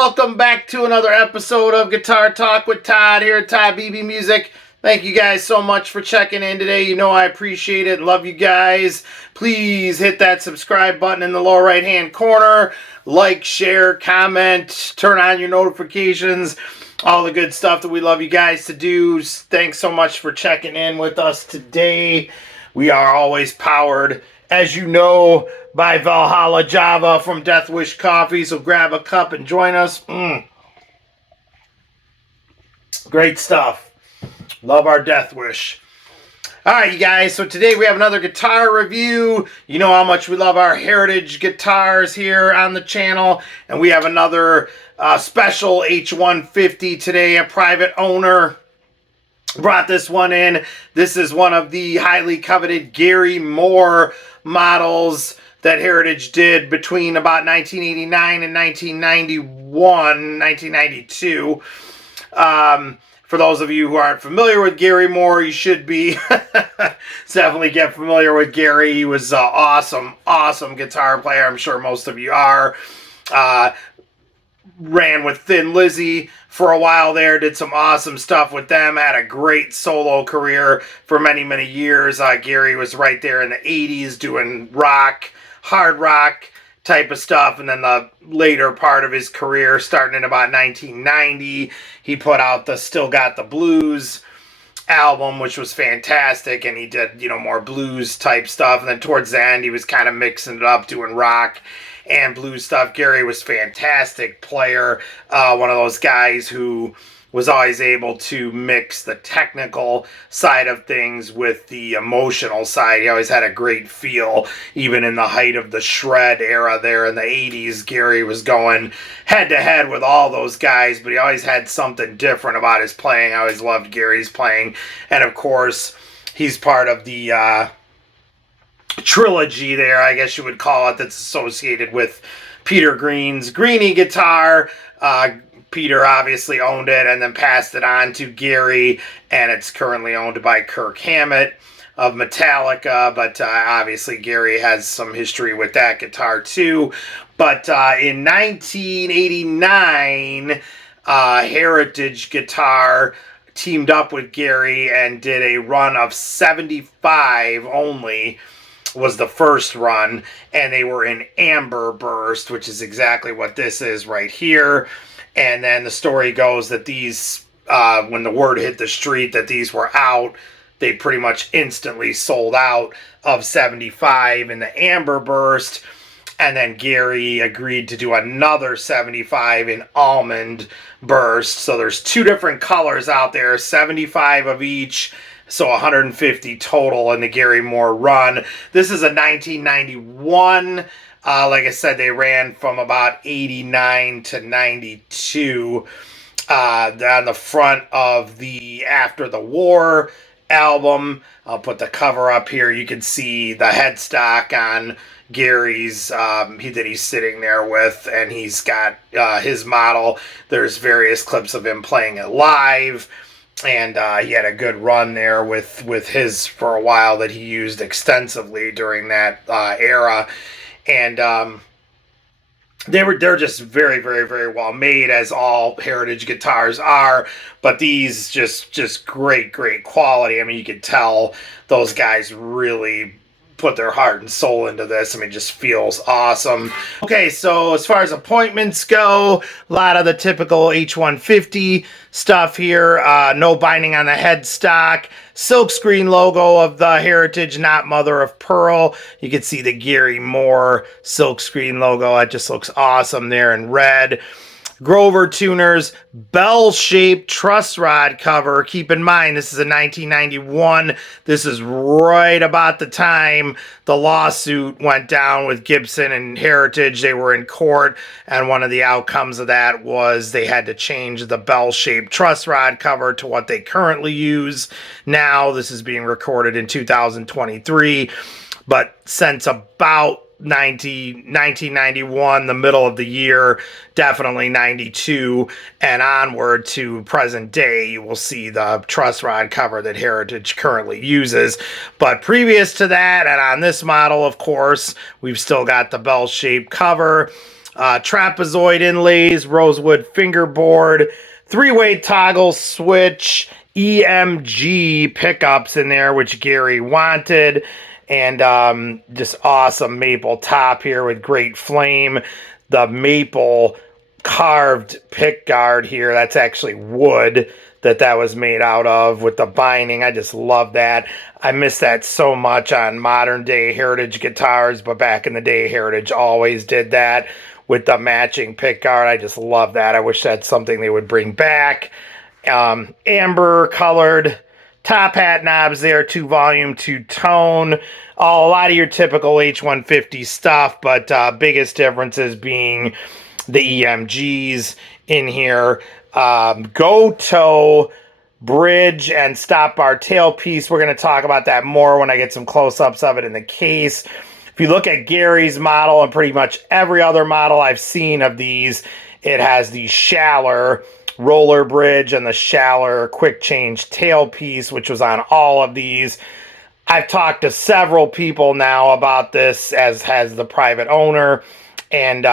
welcome back to another episode of Guitar Talk with Todd here at Todd BB Music. Thank you guys so much for checking in today. You know I appreciate it. Love you guys. Please hit that subscribe button in the lower right hand corner. Like, share, comment, turn on your notifications. All the good stuff that we love you guys to do. Thanks so much for checking in with us today. We are always powered, as you know, by Valhalla Java from Death Wish Coffee. So grab a cup and join us. Great stuff. Love our Death Wish. All right, you guys. So today we have another guitar review. You know how much we love our heritage guitars here on the channel. And we have another special H150 today. A private owner brought this one in. This is one of the highly coveted Gary Moore models that Heritage did between about 1989 and 1992. For those of you who aren't familiar with Gary Moore, you should be. Definitely get familiar with Gary. He was an awesome guitar player. I'm sure most of you are. Ran with Thin Lizzy for a while there, did some awesome stuff with them, had a great solo career for many years. Gary was right there in the 80s doing rock, hard rock type of stuff, and then the later part of his career, starting in about 1990, he put out the Still Got the Blues album, which was fantastic, and he did, more blues type stuff, and then towards the end, he was kind of mixing it up, doing rock and blues stuff. Gary was a fantastic player, one of those guys who was always able to mix the technical side of things with the emotional side. He always had a great feel, even in the height of the shred era there in the 80s. Gary was going head-to-head with all those guys, but he always had something different about his playing. I always loved Gary's playing, and of course, he's part of the trilogy there, I guess you would call it, that's associated with Peter Green's Greenie guitar. Peter obviously owned it and then passed it on to Gary, and it's currently owned by Kirk Hammett of Metallica, but obviously Gary has some history with that guitar too. But in 1989, Heritage Guitar teamed up with Gary and did a run of 75 only, was the first run, and they were in Amber Burst, which is exactly what this is right here. And then the story goes that these, when the word hit the street that these were out, they pretty much instantly sold out of 75 in the Amber Burst. And then Gary agreed to do another 75 in Almond Burst. So there's two different colors out there, 75 of each. So 150 total in the Gary Moore run. This is a 1991. Like I said, they ran from about 89 to 92. On the front of the After the War album, I'll put the cover up here. You can see the headstock on Gary's that he's sitting there with, and he's got his model. There's various clips of him playing it live. And he had a good run there with his for a while that he used extensively during that era. And they're just very well made, as all Heritage guitars are. But these just great quality. I mean, you could tell those guys really put their heart and soul into this. I mean, it just feels awesome. Okay, so as far as appointments go, a lot of the typical H150 stuff here. No binding on the headstock. Silkscreen logo of the Heritage, not mother of pearl. You can see the Gary Moore silkscreen logo. It just looks awesome there in red. Grover Tuners bell-shaped truss rod cover. Keep in mind, this is a 1991. This is right about the time the lawsuit went down with Gibson and Heritage. They were in court, and one of the outcomes of that was they had to change the bell-shaped truss rod cover to what they currently use now. This is being recorded in 2023, but since about 1991, the middle of the year, definitely 92, and onward to present day, you will see the truss rod cover that Heritage currently uses. But previous to that, and on this model, of course, we've still got the bell-shaped cover. trapezoid inlays, rosewood fingerboard, three-way toggle switch, EMG pickups in there, which Gary wanted, and just awesome maple top here with great flame. The maple carved pick guard here, that's actually wood that was made out of with the binding. I just love that. I miss that so much on modern day Heritage guitars, but back in the day, Heritage always did that with the matching pick guard. I just love that. I wish that's something they would bring back. Amber colored top hat knobs there, 2 volume, 2 tone. A lot of your typical H150 stuff, but biggest differences being the EMGs in here. Gotoh bridge and stop bar tailpiece. We're going to talk about that more when I get some close-ups of it in the case. If you look at Gary's model and pretty much every other model I've seen of these, it has the Schaller roller bridge and the Schaller quick change tailpiece, which was on all of these. I've talked to several people now about this, as has the private owner, and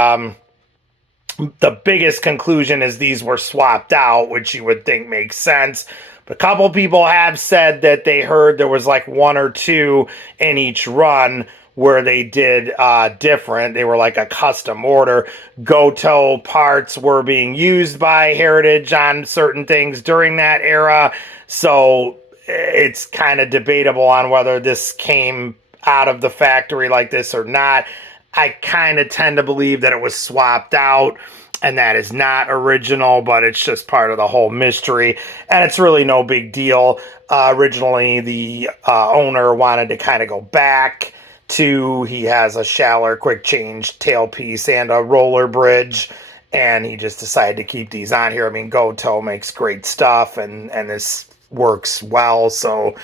the biggest conclusion is these were swapped out, which you would think makes sense. But a couple people have said that they heard there was like 1 or 2 in each run where they did different. They were like a custom order. Gotoh parts were being used by Heritage on certain things during that era. So it's kind of debatable on whether this came out of the factory like this or not. I kind of tend to believe that it was swapped out and that is not original, but it's just part of the whole mystery, and it's really no big deal. Originally, the owner wanted to kind of go back to, he has a Schaller quick change tailpiece and a roller bridge, and he just decided to keep these on here. I mean, Gotoh makes great stuff, and this works well, so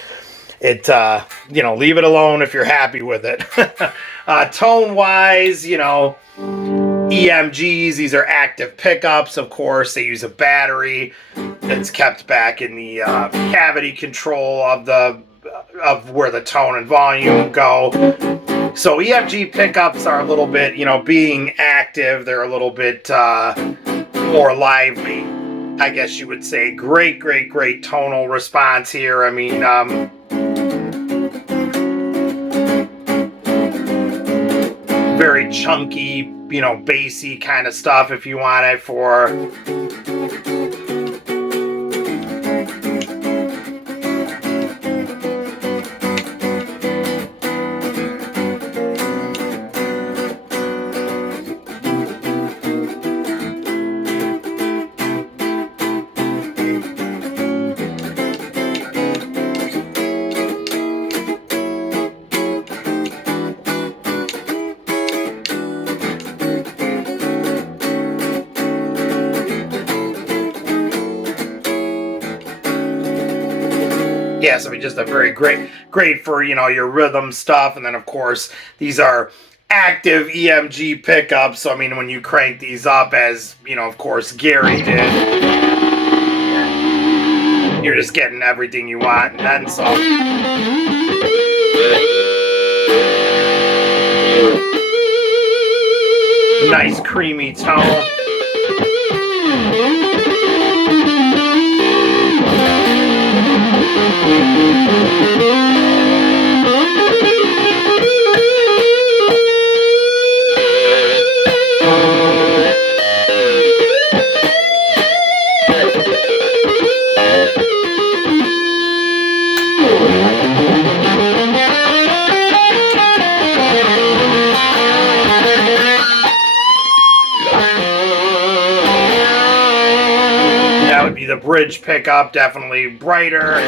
it, leave it alone if you're happy with it. Tone-wise, EMGs, these are active pickups, of course. They use a battery that's kept back in the cavity control of where the tone and volume go. So EMG pickups are a little bit, being active, they're a little bit more lively, I guess you would say. Great tonal response here. I mean, very chunky, bassy kind of stuff if you want it for yes, I mean, just a very great for, your rhythm stuff. And then, of course, these are active EMG pickups. So, I mean, when you crank these up, as, of course, Gary did, you're just getting everything you want and then some. Nice creamy tone. That would be the bridge pickup, definitely brighter.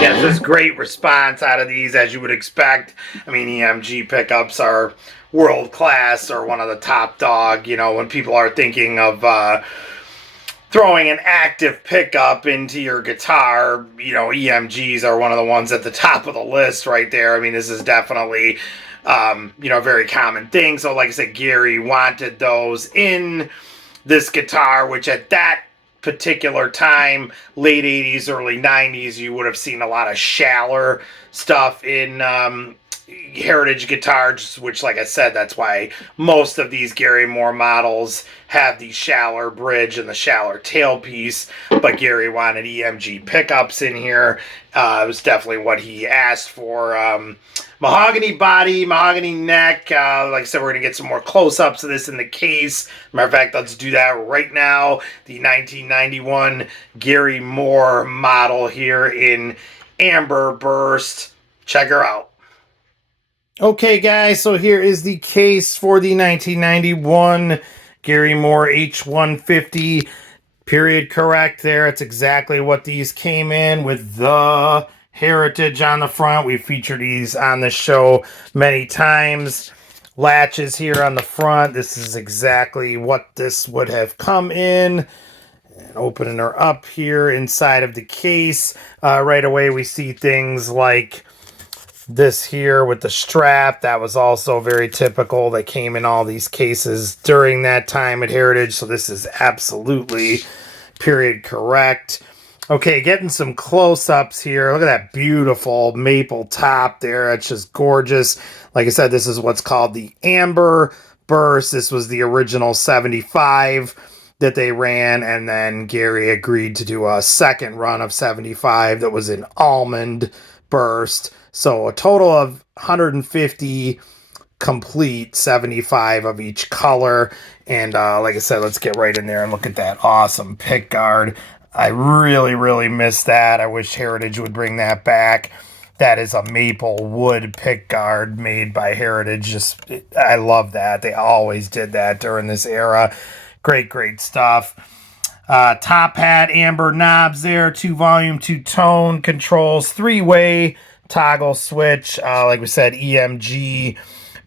Yes, there's great response out of these, as you would expect. I mean, EMG pickups are world class, or one of the top dog, when people are thinking of throwing an active pickup into your guitar, EMGs are one of the ones at the top of the list right there. I mean, this is definitely, a very common thing. So, like I said, Gary wanted those in this guitar, which at that particular time, late 80s, early 90s, you would have seen a lot of Schaller stuff in Heritage guitars, which, like I said, that's why most of these Gary Moore models have the Schaller bridge and the Schaller tailpiece. But Gary wanted EMG pickups in here. It was definitely what he asked for. Mahogany body, mahogany neck. Like I said, we're going to get some more close-ups of this in the case. Matter of fact, let's do that right now. The 1991 Gary Moore model here in Amber Burst. Check her out. Okay, guys, so here is the case for the 1991 Gary Moore H150. Period correct there. It's exactly what these came in with the Heritage on the front. We've featured these on the show many times. Latches here on the front. This is exactly what this would have come in. And opening her up here inside of the case, right away we see things like this here with the strap. That was also very typical. That came in all these cases during that time at Heritage. So this is absolutely period correct. Okay, getting some close-ups here. Look at that beautiful maple top there. It's just gorgeous. Like I said, this is what's called the Amber Burst. This was the original 75 that they ran, and then Gary agreed to do a second run of 75 that was an Almond Burst. So a total of 150 complete, 75 of each color. And like I said, let's get right in there and look at that awesome pick guard. I really, really miss that. I wish Heritage would bring that back. That is a maple wood pick guard made by Heritage. I love that. They always did that during this era. Great, great stuff. Top hat, amber knobs there, 2-volume, 2-tone controls, 3-way toggle switch. Like we said, EMG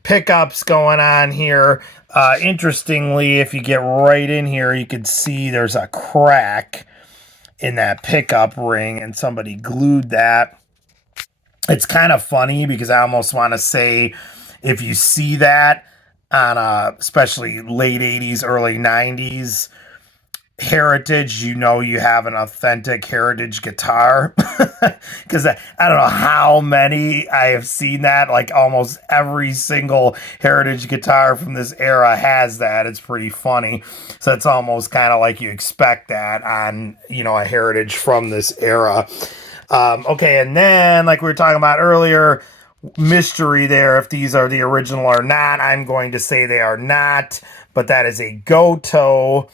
pickups going on here. Interestingly, if you get right in here, you can see there's a crack in that pickup ring, and somebody glued that. It's kind of funny because I almost want to say if you see that on especially late 80s, early 90s Heritage, you have an authentic Heritage guitar. Because I don't know how many I have seen that. Like almost every single Heritage guitar from this era has that. It's pretty funny. So it's almost kind of like you expect that on, a Heritage from this era. Okay, and then like we were talking about earlier, mystery there if these are the original or not. I'm going to say they are not, but that is a Gotoh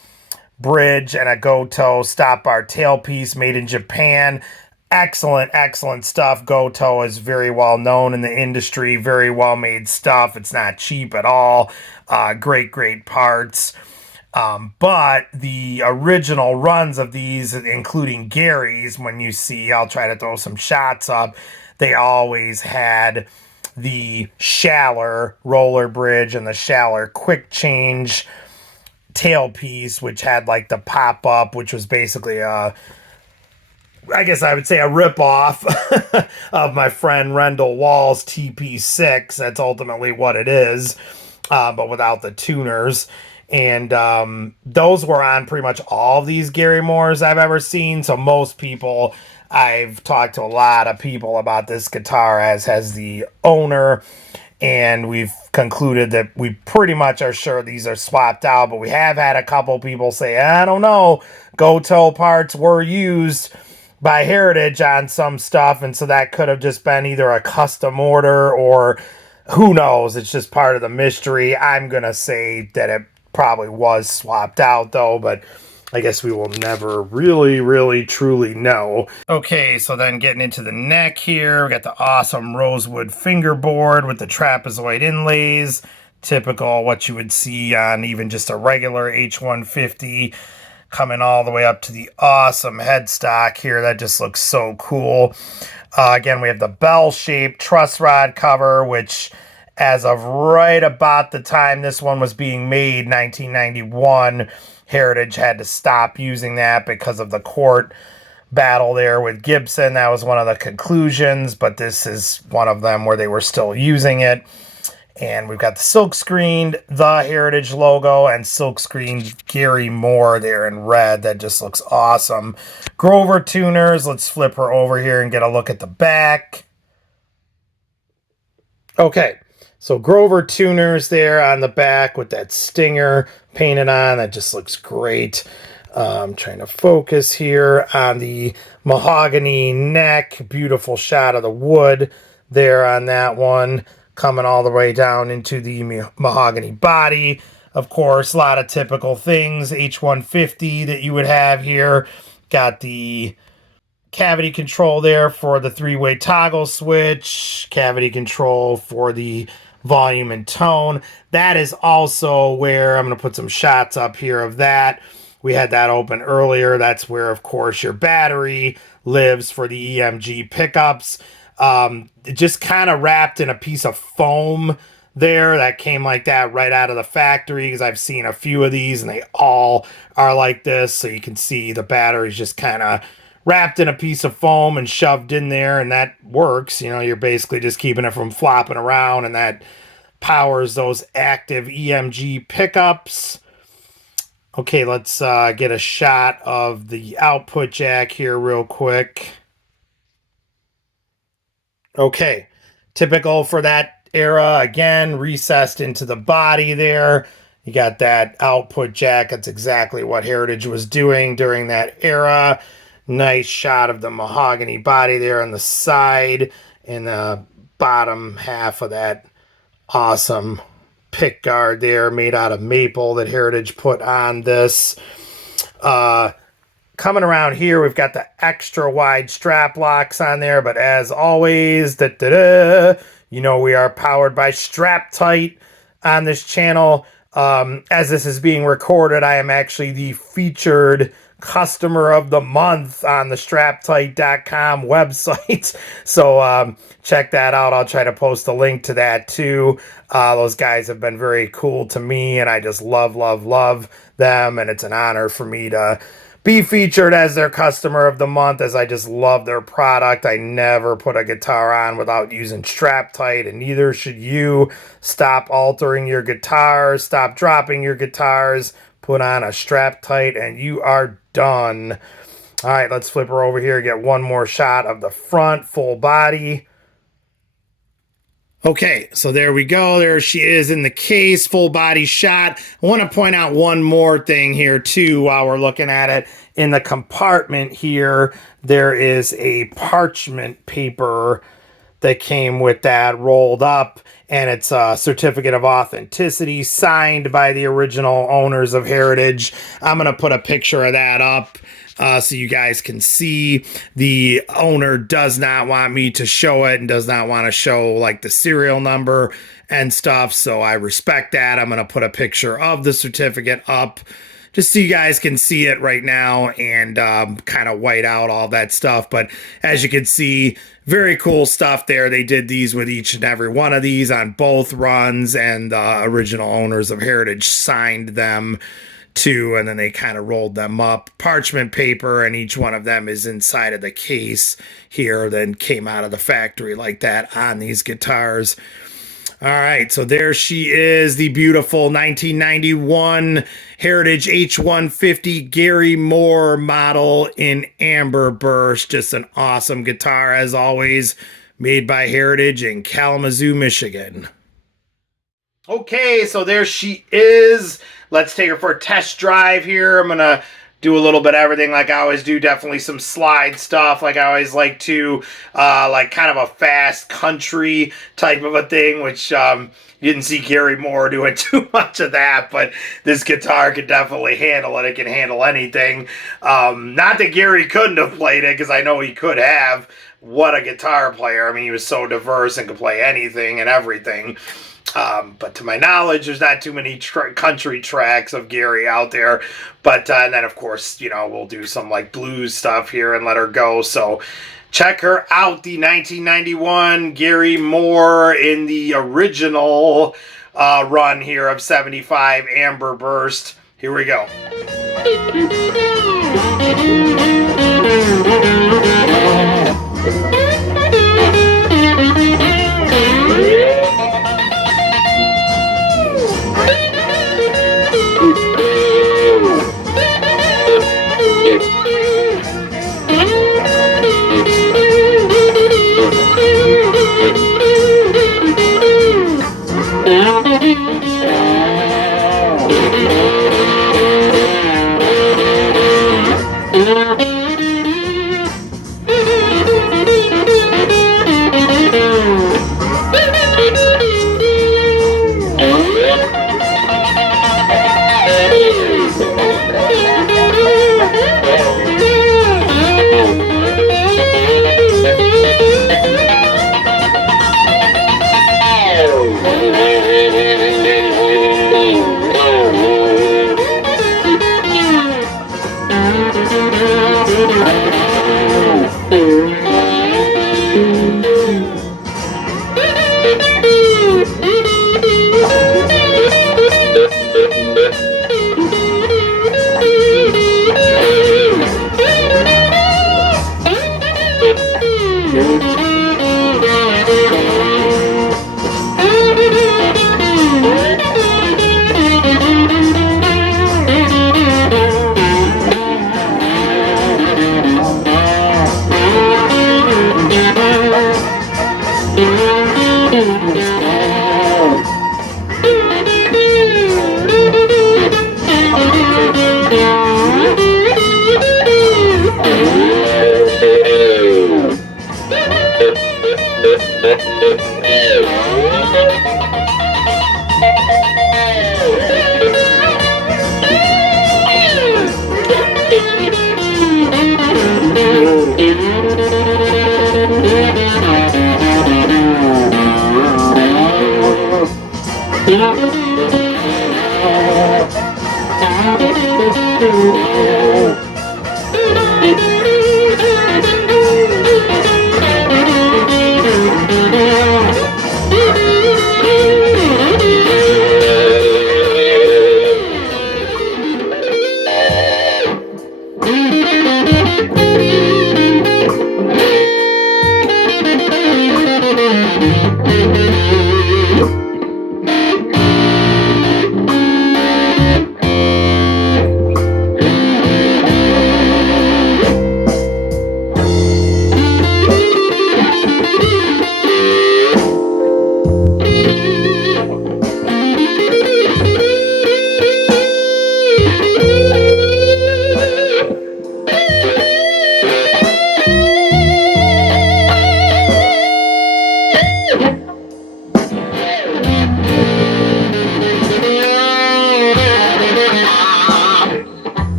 bridge and a Gotoh stop bar tailpiece made in Japan. Excellent, excellent stuff. Gotoh is very well known in the industry. Very well made stuff. It's not cheap at all. Great, great parts. But the original runs of these, including Gary's, when you see, I'll try to throw some shots up, they always had the Schaller roller bridge and the Schaller quick change tailpiece, which had like the pop up, which was basically I guess I would say a rip-off of my friend Rendell Wall's TP6. That's ultimately what it is, but without the tuners. And those were on pretty much all of these Gary Moores I've ever seen. So most people, I've talked to a lot of people about this guitar, as has the owner. And we've concluded that we pretty much are sure these are swapped out. But we have had a couple people say, I don't know, Gotoh parts were used by Heritage on some stuff. And so that could have just been either a custom order or who knows. It's just part of the mystery. I'm going to say that it probably was swapped out, though. But I guess we will never really, truly know. Okay, so then getting into the neck here, we got the awesome rosewood fingerboard with the trapezoid inlays. Typical what you would see on even just a regular H150. Coming all the way up to the awesome headstock here. That just looks so cool. Again, we have the bell-shaped truss rod cover, which as of right about the time this one was being made, 1991, Heritage had to stop using that because of the court battle there with Gibson. That was one of the conclusions, but this is one of them where they were still using it. And we've got the silkscreened, the Heritage logo, and silkscreened Gary Moore there in red. That just looks awesome. Grover tuners. Let's flip her over here and get a look at the back. Okay, so Grover tuners there on the back with that stinger painted on. That just looks great. I'm trying to focus here on the mahogany neck. Beautiful shot of the wood there on that one, coming all the way down into the mahogany body. Of course, a lot of typical things. H150 that you would have here. Got the cavity control there for the three-way toggle switch. Cavity control for the volume and tone. That is also where I'm going to put some shots up here of that. We had that open earlier. That's where, of course, your battery lives for the EMG pickups. Just kind of wrapped in a piece of foam there that came like that right out of the factory, because I've seen a few of these and they all are like this. So you can see the battery's just kind of wrapped in a piece of foam and shoved in there, and that works. You know, you're basically just keeping it from flopping around, and that powers those active EMG pickups. Okay, let's get a shot of the output jack here real quick. Okay, typical for that era. Again, recessed into the body there. You got that output jack. That's exactly what Heritage was doing during that era. Nice shot of the mahogany body there on the side and the bottom half of that awesome pick guard there made out of maple that Heritage put on this. Coming around here, we've got the extra wide strap locks on there, but as always, you know, we are powered by Strap Tight on this channel. As this is being recorded, I am actually the featured customer of the month on the straptight.com website. So check that out. I'll try to post a link to that too. Those guys have been very cool to me, and I just love them, and it's an honor for me to be featured as their customer of the month, as I just love their product. I never put a guitar on without using Strap Tight, and neither should you. Stop altering your guitars, stop dropping your guitars, put on a Strap Tight, and you are done. All right, let's flip her over here, get one more shot of the front, full body. Okay, so there we go. There she is in the case, full body shot. I want to point out one more thing here too while we're looking at it. In the compartment here, there is a parchment paper that came with that rolled up, and it's a certificate of authenticity signed by the original owners of Heritage. I'm going to put a picture of that up so you guys can see. The owner does not want me to show it and does not want to show like the serial number and stuff, so I respect that. I'm going to put a picture of the certificate up just so you guys can see it right now and kind of white out all that stuff. But as you can see, very cool stuff there. They did these with each and every one of these on both runs, and the original owners of Heritage signed them too, and then they kind of rolled them up. Parchment paper, and each one of them is inside of the case here, then came out of the factory like that on these guitars. All right, so there she is, the beautiful 1991 Heritage H150 Gary Moore model in Amber Burst. Just an awesome guitar, as always, made by Heritage in Kalamazoo, Michigan. Okay, so there she is. Let's take her for a test drive here. I'm going to do a little bit of everything like I always do. Definitely some slide stuff like I always like to. Like kind of a fast country type of a thing, which you didn't see Gary Moore doing too much of that, but this guitar can definitely handle it. It can handle anything. Not that Gary couldn't have played it, because I know he could have. What a guitar player. I mean, he was so diverse and could play anything and everything. But to my knowledge, there's not too many country tracks of Gary out there. But and then, of course, you know, we'll do some like blues stuff here and let her go. So check her out, the 1991 Gary Moore in the original run here of 75 Amber Burst Here we go.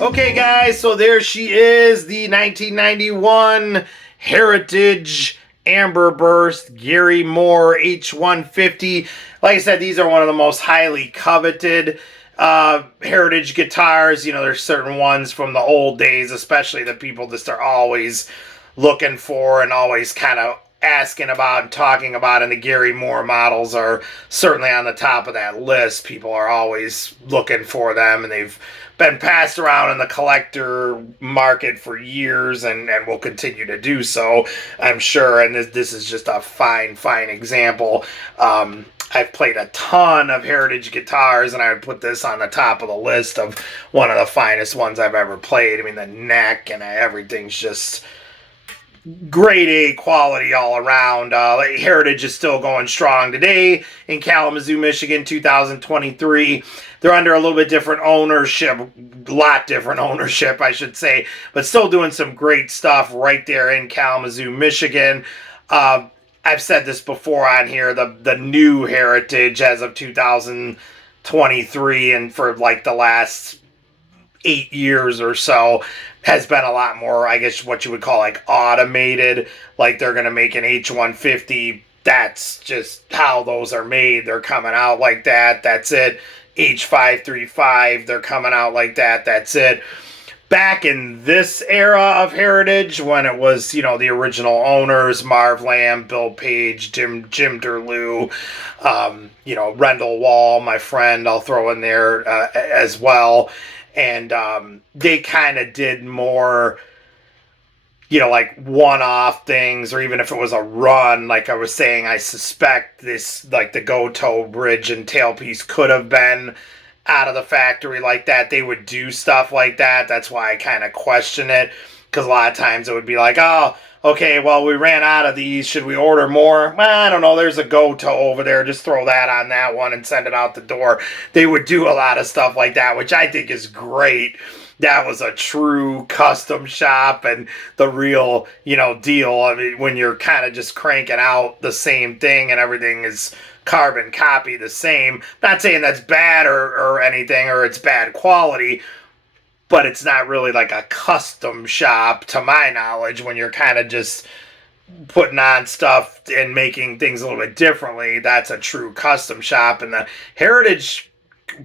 Okay, guys, so there she is, the 1991 Heritage Amber Burst Gary Moore H150. Like I said, these are one of the most highly coveted Heritage guitars. You know, there's certain ones from the old days, especially that people just are always looking for and always kind of asking about and talking about, and the Gary Moore models are certainly on the top of that list. People are always looking for them, and they've been passed around in the collector market for years, and will continue to do so, I'm sure. And this is just a fine example. I've played a ton of Heritage guitars, and I would put this on the top of the list of one of the finest ones I've ever played. I mean, the neck and everything's just grade A quality all around. Heritage is still going strong today in Kalamazoo, Michigan, 2023. They're under a little bit different ownership, a lot different ownership, I should say, but still doing some great stuff right there in Kalamazoo, Michigan. I've said this before on here, the new Heritage as of 2023 and for like the last 8 years or so has been a lot more, I guess, what you would call like automated. Like they're going to make an H150. That's just how those are made. They're coming out like that. That's it. H535. They're coming out like that. That's it. Back in this era of Heritage, when it was, you know, the original owners, Marv Lamb, Bill Page, Jim Derlew, you know, Rendell Wall, my friend, I'll throw in there as well. And they kind of did more, you know, like one-off things, or even if it was a run, like I was saying, I suspect this, like the Gotoh bridge and tailpiece could have been out of the factory like that. They would do stuff like that. That's why I kind of question it. because a lot of times it would be like, oh, okay, well, we ran out of these. Should we order more? Well, I don't know. There's a Goto over there. Just throw that on that one and send it out the door. They would do a lot of stuff like that, which I think is great. That was a true custom shop and the real, deal. I mean, when you're kind of just cranking out the same thing and everything is carbon copy the same. Not saying that's bad or anything, or it's bad quality, but it's not really like a custom shop to my knowledge when you're kind of just putting on stuff and making things a little bit differently. That's a true custom shop. And the Heritage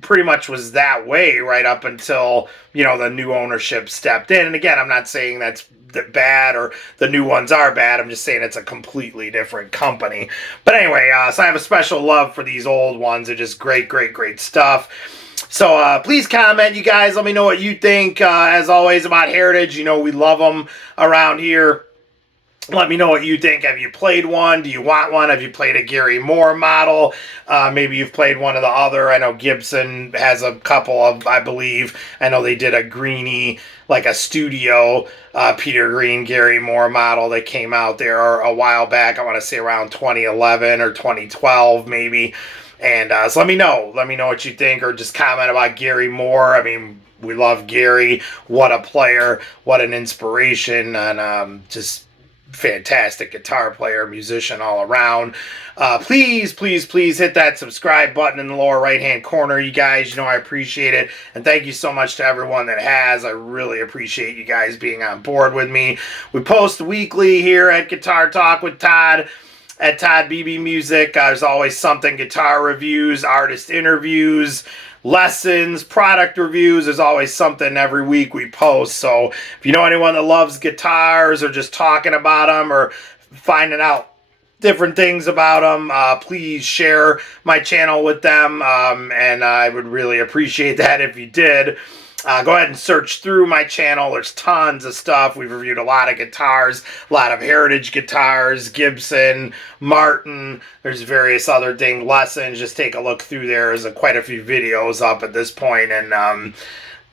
pretty much was that way right up until, the new ownership stepped in. And again, I'm not saying that's bad or the new ones are bad. I'm just saying it's a completely different company. But anyway, so I have a special love for these old ones. They're just great, great, great stuff. So please comment, you guys. Let me know what you think, as always, about Heritage. We love them around here. Let me know what you think. Have you played one? Do you want one? Have you played a Gary Moore model? Maybe you've played one of the other. I know Gibson has a couple of, I believe. I know they did a Greenie, like a studio Peter Green Gary Moore model that came out there a while back. I want to say around 2011 or 2012 maybe. And so let me know. Let me know what you think, or just comment about Gary Moore. I mean, we love Gary. What a player. What an inspiration. And just fantastic guitar player, musician all around. Please, please, please hit that subscribe button in the lower right-hand corner. You guys, I appreciate it. And thank you so much to everyone that has. I really appreciate you guys being on board with me. We post weekly here at Guitar Talk with Todd, at Todd BB Music. There's always something: guitar reviews, artist interviews, lessons, product reviews. There's always something every week we post. So if you know anyone that loves guitars, or just talking about them, or finding out different things about them, please share my channel with them. And I would really appreciate that if you did. Go ahead and search through my channel. There's tons of stuff. We've reviewed a lot of guitars, a lot of Heritage guitars, Gibson, Martin. There's various other things, lessons. Just take a look through there. There's quite a few videos up at this point. And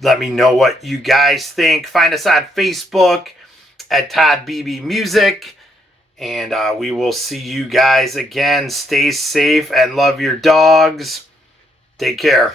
let me know what you guys think. Find us on Facebook at Todd BB Music. And we will see you guys again. Stay safe and love your dogs. Take care.